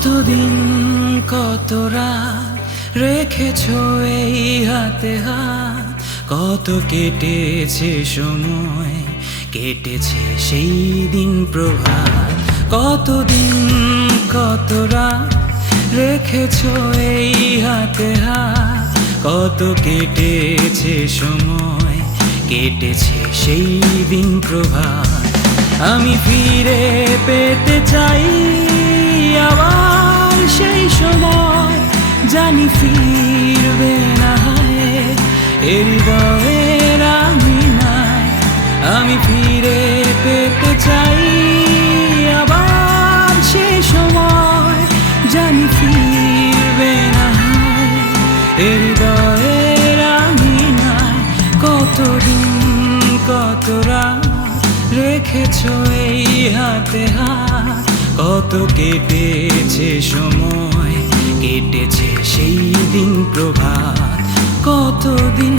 কতদিন কত রাত রেখেছ এই হাতে হাত, কত কেটেছে সময়, কেটেছে সেই দিন প্রভাত। কতদিন কত রাত রেখেছ এই হাতে হাত, কত কেটেছে সময়, কেটেছে সেই দিন প্রভাত। আমি ফিরে পেতে চাই আবার সেই সময়, জানি ফিরবে না এ হৃদয়ের আঙিনায়। আমি ফিরে পেতে চাই আবার সেই সময়, জানি ফিরবে না এ হৃদয়ের আঙিনায়। কতদিন কত রাত রেখেছ এই হাতে হাত, কত কেটেছে সময়, কেটেছে সেই দিন প্রভাত। কতদিন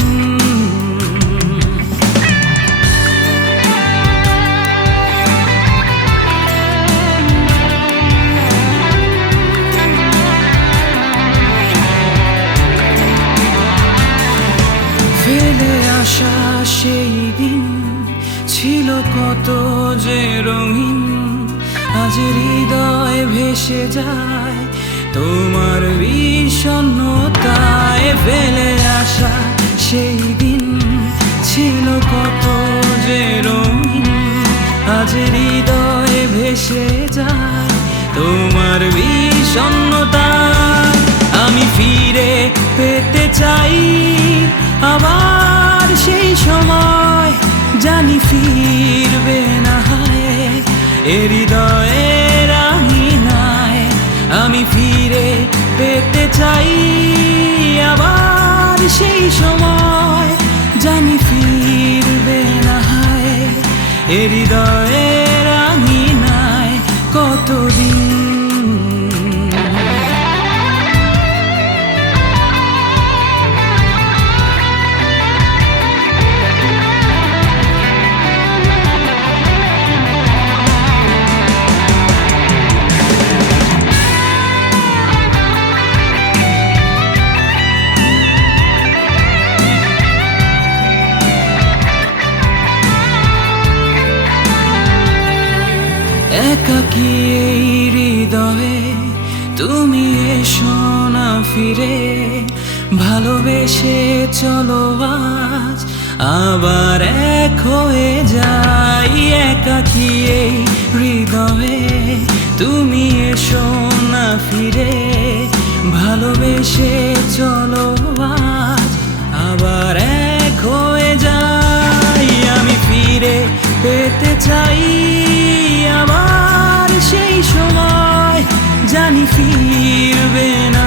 ফেলে আসা সেই দিন ছিল কত যে রঙিন, আজ হৃদয় ভেসে যায় তোমার বিষণ্ণতায়। ফেলে আসা সেই দিন ছিল কত যে রঙিন, আজ হৃদয় ভেসে যায় তোমার বিষণ্ণতায়। আমি ফিরে পেতে চাই আবার সেই সময়, জানি ফিরবে না এ হৃদয়ের আঙিনায়। আমি ফিরে পেতে চাই আবার সেই সময়, জানি ফিরবে না এ হৃদয়ের আঙিনায়। কতদিন একাকী এই হৃদয়ে তুমি এসো না ফিরে, ভালোবেসে চলো আজ আবার এক হয়ে যাই। একাকী এই হৃদয়ে তুমি এসো না ফিরে, ভালোবেসে চলো আজ আবার এক হয়ে যাই। আমি ফিরে পেতে চাই আবার সেই সময়, জানি ফিরবে না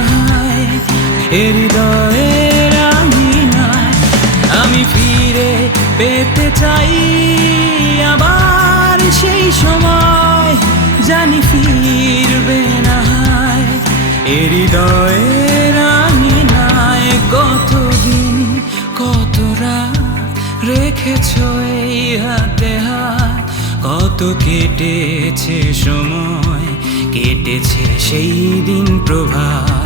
এ হৃদয়ের আঙিনায়। আমি ফিরে পেতে চাই আবার সেই সময়, জানি ফিরবে না এ হৃদয়ের আঙিনায়। কতদিন কত রাত রেখেছ এই হাতে হাত, কত কেটেছে সময়, কেটেছে সেই দিন প্রভাত।